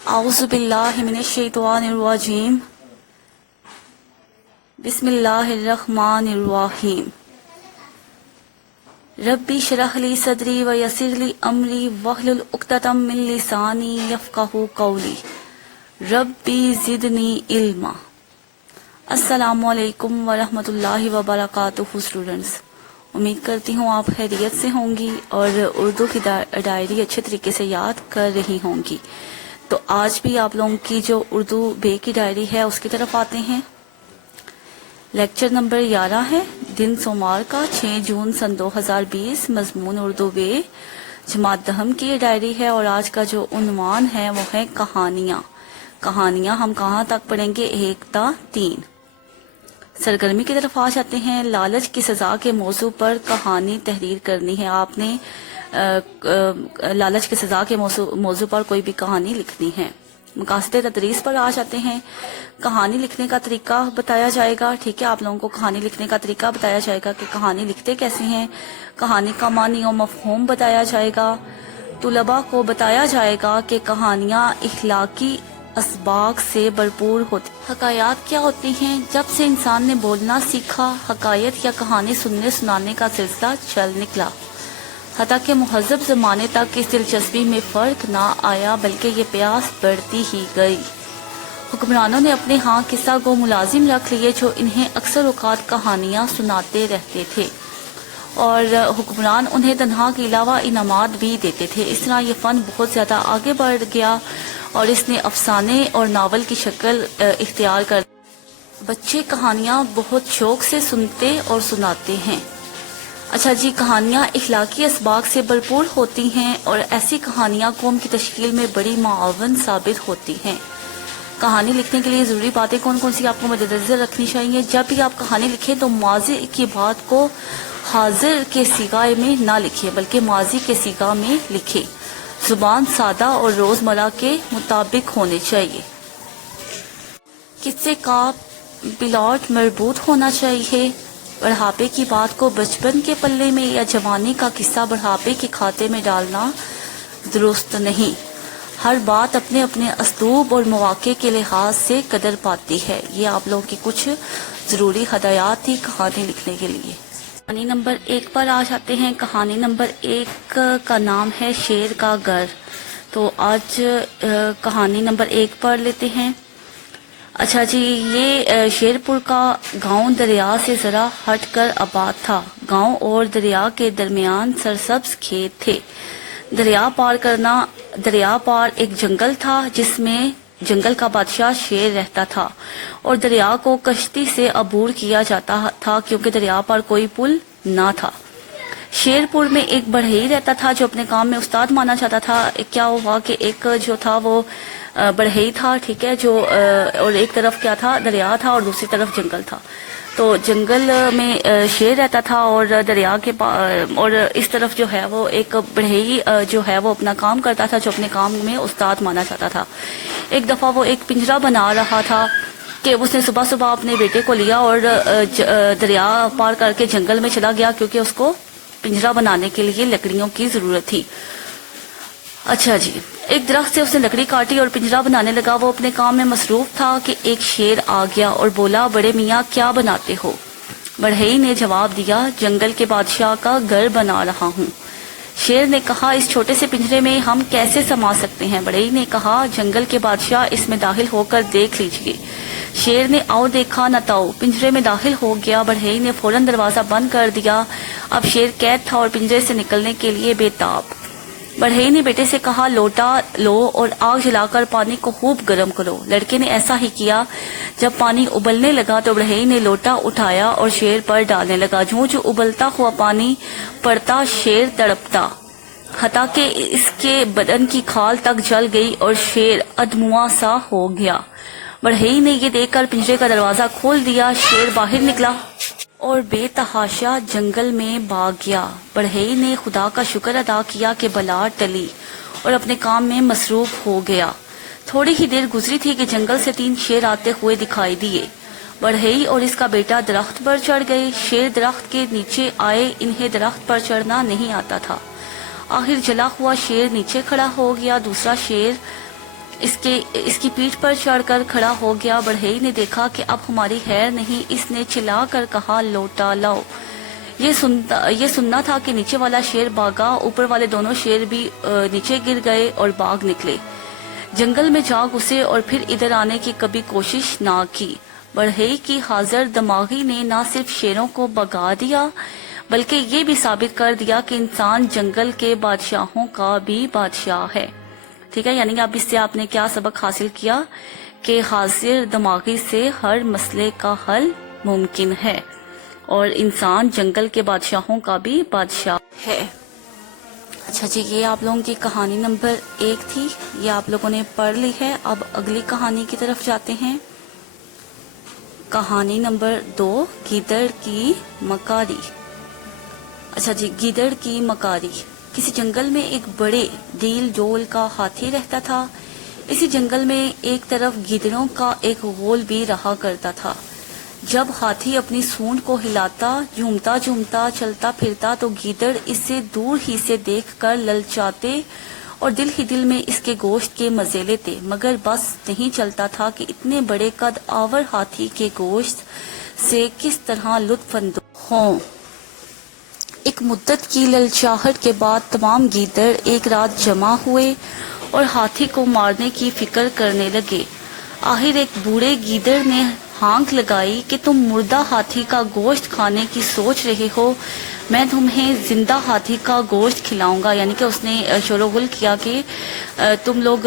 اعوذ باللہ من الشیطان الرجیم بسم اللہ الرحمن الرحیم ربی اشرح لی صدری ویسر لی امری واحلل عقدۃ من لسانی یفقہوا قولی ربی زدنی علما۔ السلام علیکم ورحمۃ اللہ وبرکاتہ اسٹوڈنٹس، امید کرتی ہوں آپ خیریت سے ہوں گی اور اردو کی ڈائری اچھے طریقے سے یاد کر رہی ہوں گی۔ تو آج بھی آپ لوگوں کی جو اردو بے کی ڈائری ہے اس کی طرف آتے ہیں۔ لیکچر نمبر 11 ہے، دن سوموار کا 6 جون سن 2020، مضمون اردو بے، جماعت دہم کی یہ ڈائری ہے اور آج کا جو عنوان ہے وہ ہے کہانیاں۔ کہانیاں ہم کہاں تک پڑھیں گے؟ 1 تا 3۔ سرگرمی کی طرف آ جاتے ہیں۔ لالچ کی سزا کے موضوع پر کہانی تحریر کرنی ہے۔ آپ نے لالچ کی سزا کے موضوع پر کوئی بھی کہانی لکھنی ہے۔ مقاصد تدریس پر آ جاتے ہیں۔ کہانی لکھنے کا طریقہ بتایا جائے گا، ٹھیک ہے، آپ لوگوں کو کہانی لکھنے کا طریقہ بتایا جائے گا کہ کہانی لکھتے کیسے ہیں، کہانی کا معنی و مفہوم بتایا جائے گا۔ طلباء کو بتایا جائے گا کہ کہانیاں اخلاقی اسباق سے بھرپور ہوتی۔ حکایات کیا ہوتی ہیں؟ جب سے انسان نے بولنا سیکھا، حکایت یا کہانی سننے سنانے کا سلسلہ چل نکلا، حتیٰ کہ مہذب زمانے تک اس دلچسپی میں فرق نہ آیا بلکہ یہ پیاس بڑھتی ہی گئی۔ حکمرانوں نے اپنے ہاں قصہ گو ملازم رکھ لیے جو انہیں اکثر اوقات کہانیاں سناتے رہتے تھے اور حکمران انہیں تنخواہ کے علاوہ انعامات بھی دیتے تھے۔ اس طرح یہ فن بہت زیادہ آگے بڑھ گیا اور اس نے افسانے اور ناول کی شکل اختیار کر۔ بچے کہانیاں بہت شوق سے سنتے اور سناتے ہیں۔ اچھا جی، کہانیاں اخلاقی اسباق سے بھرپور ہوتی ہیں اور ایسی کہانیاں قوم کی تشکیل میں بڑی معاون ثابت ہوتی ہیں۔ کہانی لکھنے کے لیے ضروری باتیں کون کون سی آپ کو مد نظر رکھنی چاہیے؟ جب بھی آپ کہانی لکھیں تو ماضی کی بات کو حاضر کے صیغہ میں نہ لکھیں بلکہ ماضی کے صیغہ میں لکھیں۔ زبان سادہ اور روزمرہ کے مطابق ہونے چاہیے۔ قصے کا پلاٹ مربوط ہونا چاہیے۔ بڑھاپے کی بات کو بچپن کے پلے میں یا جوانی کا قصہ بڑھاپے کے کھاتے میں ڈالنا درست نہیں۔ ہر بات اپنے اپنے اسلوب اور مواقع کے لحاظ سے قدر پاتی ہے۔ یہ آپ لوگوں کی کچھ ضروری ہدایات تھی کہانی لکھنے کے لیے۔ کہانی نمبر 1 پر آ جاتے ہیں۔ کہانی نمبر 1 کا نام ہے شیر کا گھر۔ تو آج کہانی نمبر 1 پڑھ لیتے ہیں۔ اچھا جی، یہ شیرپور کا گاؤں دریا سے ذرا ہٹ کر آباد تھا۔ گاؤں اور دریا کے درمیان سرسبز کھیت تھے۔ دریا پار ایک جنگل تھا جس میں جنگل کا بادشاہ شیر رہتا تھا اور دریا کو کشتی سے عبور کیا جاتا تھا کیونکہ دریا پر کوئی پل نہ تھا۔ شیرپور میں ایک بڑھئی رہتا تھا جو اپنے کام میں استاد مانا جاتا تھا۔ کیا ہوا کہ ایک جو تھا وہ بڑھئی تھا، ٹھیک ہے، جو اور ایک طرف کیا تھا، دریا تھا اور دوسری طرف جنگل تھا۔ تو جنگل میں شیر رہتا تھا اور دریا کے اور اس طرف جو ہے وہ ایک بڑھئی جو ہے وہ اپنا کام کرتا تھا جو اپنے کام میں استاد مانا جاتا تھا۔ ایک دفعہ وہ ایک پنجرا بنا رہا تھا کہ اس نے صبح صبح اپنے بیٹے کو لیا اور دریا پار کر کے جنگل میں چلا گیا کیونکہ اس کو پنجرا بنانے کے لیے لکڑیوں کی ضرورت تھی۔ اچھا جی، ایک درخت سے اس نے لکڑی کاٹی اور پنجرا بنانے لگا۔ وہ اپنے کام میں مصروف تھا کہ ایک شیر آ گیا اور بولا، بڑے میاں کیا بناتے ہو؟ بڑھئی نے جواب دیا، جنگل کے بادشاہ کا گھر بنا رہا ہوں۔ شیر نے کہا، اس چھوٹے سے پنجرے میں ہم کیسے سما سکتے ہیں؟ بڑھئی نے کہا، جنگل کے بادشاہ اس میں داخل ہو کر دیکھ لیجئے۔ شیر نے آؤ دیکھا نہ تاؤ، پنجرے میں داخل ہو گیا۔ بڑھئی نے فوراً دروازہ بند کر دیا۔ اب شیر قید تھا اور پنجرے سے نکلنے کے لیے بے تاب۔ بڑھئی نے بیٹے سے کہا، لوٹا لو اور آگ جلا کر پانی کو خوب گرم کرو۔ لڑکے نے ایسا ہی کیا۔ جب پانی ابلنے لگا تو بڑھئی نے لوٹا اٹھایا اور شیر پر ڈالنے لگا۔ جوں جو ابلتا ہوا پانی پڑتا شیر تڑپتا، حتیٰ کہ اس کے بدن کی کھال تک جل گئی اور شیر ادموا سا ہو گیا۔ بڑھئی نے یہ دیکھ کر پنجرے کا دروازہ کھول دیا۔ شیر باہر نکلا اور بے تحاشا جنگل میں بھاگ گیا۔ بڑھئی نے خدا کا شکر ادا کیا کہ بلا ٹلی اور اپنے کام میں مصروف ہو گیا۔ تھوڑی ہی دیر گزری تھی کہ جنگل سے 3 شیر آتے ہوئے دکھائی دیے۔ بڑھئی اور اس کا بیٹا درخت پر چڑھ گئے۔ شیر درخت کے نیچے آئے، انہیں درخت پر چڑھنا نہیں آتا تھا۔ آخر جلا ہوا شیر نیچے کھڑا ہو گیا۔ دوسرا شیر اس کی پیٹھ پر چڑھ کر کھڑا ہو گیا۔ بڑھئی نے دیکھا کہ اب ہماری خیر نہیں، اس نے چلا کر کہا لوٹا لاؤ۔ یہ سننا تھا کہ نیچے والا شیر بھاگا، اوپر والے دونوں شیر بھی نیچے گر گئے اور بھاگ نکلے، جنگل میں جا گھسے اور پھر ادھر آنے کی کبھی کوشش نہ کی۔ بڑھئی کی حاضر دماغی نے نہ صرف شیروں کو بھگا دیا بلکہ یہ بھی ثابت کر دیا کہ انسان جنگل کے بادشاہوں کا بھی بادشاہ ہے۔ ٹھیک ہے، یعنی اب اس سے آپ نے کیا سبق حاصل کیا کہ حاضر دماغی سے ہر مسئلے کا حل ممکن ہے اور انسان جنگل کے بادشاہوں کا بھی بادشاہ ہے۔ اچھا جی، یہ آپ لوگوں کی کہانی نمبر 1 تھی، یہ آپ لوگوں نے پڑھ لی ہے۔ اب اگلی کہانی کی طرف جاتے ہیں۔ کہانی نمبر 2، گیدڑ کی مکاری۔ اچھا جی، گیدڑ کی مکاری۔ کسی جنگل میں ایک بڑے ڈیل ڈول کا ہاتھی رہتا تھا۔ اسی جنگل میں ایک طرف گیدڑوں کا ایک غول بھی رہا کرتا تھا۔ جب ہاتھی اپنی سونڈ کو ہلاتا، جھومتا جھومتا چلتا پھرتا تو گیدڑ اسے دور ہی سے دیکھ کر للچاتے اور دل ہی دل میں اس کے گوشت کے مزے لیتے، مگر بس نہیں چلتا تھا کہ اتنے بڑے قد آور ہاتھی کے گوشت سے کس طرح لطف اندوز ہوں۔ ایک مدت کی للچاہٹ کے بعد تمام گیدڑ ایک رات جمع ہوئے اور ہاتھی کو مارنے کی فکر کرنے لگے۔ آخر ایک بوڑھے گیدڑ نے ہانک لگائی کہ تم مردہ ہاتھی کا گوشت کھانے کی سوچ رہے ہو، میں تمہیں زندہ ہاتھی کا گوشت کھلاؤں گا۔ یعنی کہ اس نے شور و غل کیا کہ تم لوگ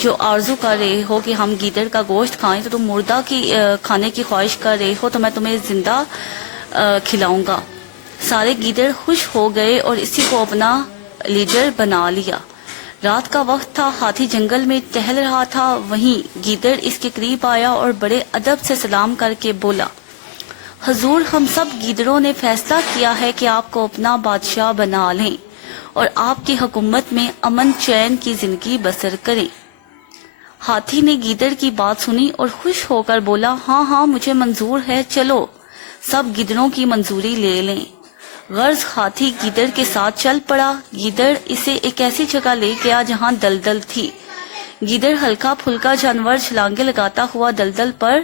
جو آرزو کر رہے ہو کہ ہم گیدڑ کا گوشت کھائیں، تو تم مردہ کی کھانے کی خواہش کر رہے ہو، تو میں تمہیں زندہ کھلاؤں گا۔ سارے گیدڑ خوش ہو گئے اور اسی کو اپنا لیڈر بنا لیا۔ رات کا وقت تھا، ہاتھی جنگل میں ٹہل رہا تھا، وہیں گیدڑ اس کے قریب آیا اور بڑے ادب سے سلام کر کے بولا، حضور، ہم سب گیدڑوں نے فیصلہ کیا ہے کہ آپ کو اپنا بادشاہ بنا لیں اور آپ کی حکومت میں امن چین کی زندگی بسر کریں۔ ہاتھی نے گیدڑ کی بات سنی اور خوش ہو کر بولا، ہاں ہاں مجھے منظور ہے، چلو سب گیدڑوں کی منظوری لے لیں۔ غرض ہاتھی گیدڑ کے ساتھ چل پڑا۔ گیدڑ اسے ایک ایسی جگہ لے گیا جہاں دلدل تھی۔ گیدڑ ہلکا پھلکا جانور چھلانگے لگاتا ہوا دلدل پر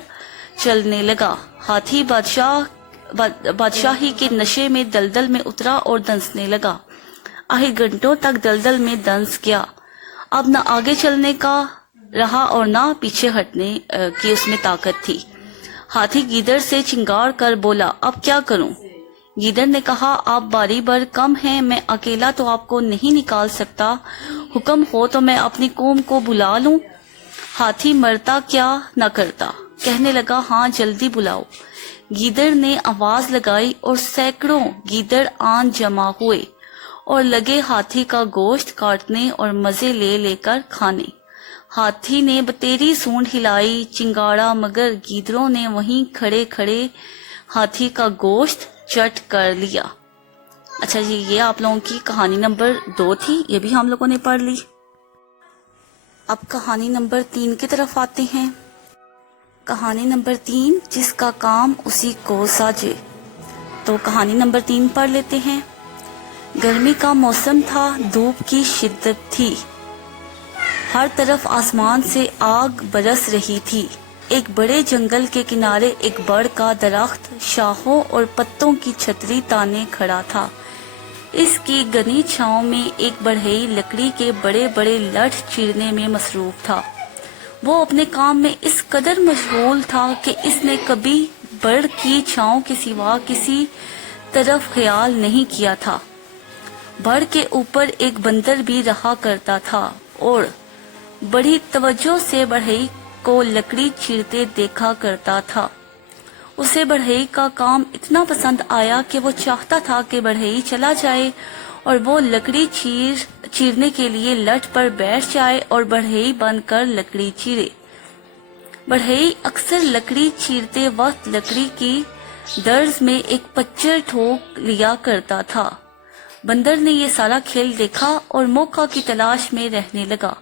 چلنے لگا۔ ہاتھی بادشاہی کے نشے میں دلدل میں اترا اور دنسنے لگا۔ آخر گھنٹوں تک دلدل میں دنس گیا۔ اب نہ آگے چلنے کا رہا اور نہ پیچھے ہٹنے کی اس میں طاقت تھی۔ ہاتھی گیدڑ سے چنگار کر بولا، اب کیا کروں؟ گیدڑ نے کہا، آپ باری بر کم ہیں، میں اکیلا تو آپ کو نہیں نکال سکتا، حکم ہو تو میں اپنی قوم کو بلا لوں۔ ہاتھی مرتا کیا نہ کرتا، کہنے لگا، ہاں جلدی بلاؤ۔ گیدڑ نے آواز لگائی اور سینکڑوں گیدڑ آن جمع ہوئے اور لگے ہاتھی کا گوشت کاٹنے اور مزے لے لے کر کھانے۔ ہاتھی نے بتیری سونڈ ہلائی، چنگاڑا، مگر گیدڑوں نے وہیں کھڑے کھڑے ہاتھی کا گوشت چٹ کر لیا۔ اچھا جی، یہ آپ لوگوں کی کہانی نمبر 2 تھی، یہ بھی ہم لوگوں نے پڑھ لی۔ اب کہانی نمبر 3 کی طرف آتے ہیں۔ کہانی نمبر 3، جس کا کام اسی کو ساجے۔ تو کہانی نمبر 3 پڑھ لیتے ہیں۔ گرمی کا موسم تھا، دھوپ کی شدت تھی، ہر طرف آسمان سے آگ برس رہی تھی۔ ایک بڑے جنگل کے کنارے ایک بڑ کا درخت شاخوں اور پتوں کی چھتری تانے کھڑا تھا۔ اس کی گھنی چھاؤں میں ایک بڑھئی لکڑی کے بڑے بڑے لٹھ چیرنے میں مصروف تھا۔ وہ اپنے کام میں اس قدر مشغول تھا کہ اس نے کبھی بڑ کی چھاؤں کے سوا کسی طرف خیال نہیں کیا تھا۔ بڑ کے اوپر ایک بندر بھی رہا کرتا تھا اور بڑی توجہ سے بڑھئی کو لکڑی چیرتے دیکھا کرتا تھا۔ اسے بڑھئی کا کام اتنا پسند آیا کہ وہ چاہتا تھا کہ بڑھئی چلا جائے اور وہ لکڑی چیرنے کے لیے لٹھ پر بیٹھ جائے اور بڑھئی بن کر لکڑی چیرے۔ بڑھئی اکثر لکڑی چیرتے وقت لکڑی کی درز میں ایک پچر ٹھوک لیا کرتا تھا۔ بندر نے یہ سارا کھیل دیکھا اور موقع کی تلاش میں رہنے لگا۔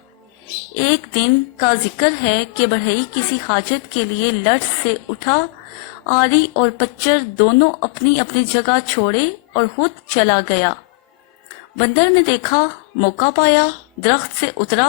ایک دن کا ذکر ہے کہ بڑھئی کسی حاجت کے لیے لٹھ سے اٹھا، آری اور پچر دونوں اپنی اپنی جگہ چھوڑے اور خود چلا گیا۔ بندر نے دیکھا، موقع پایا، درخت سے اترا،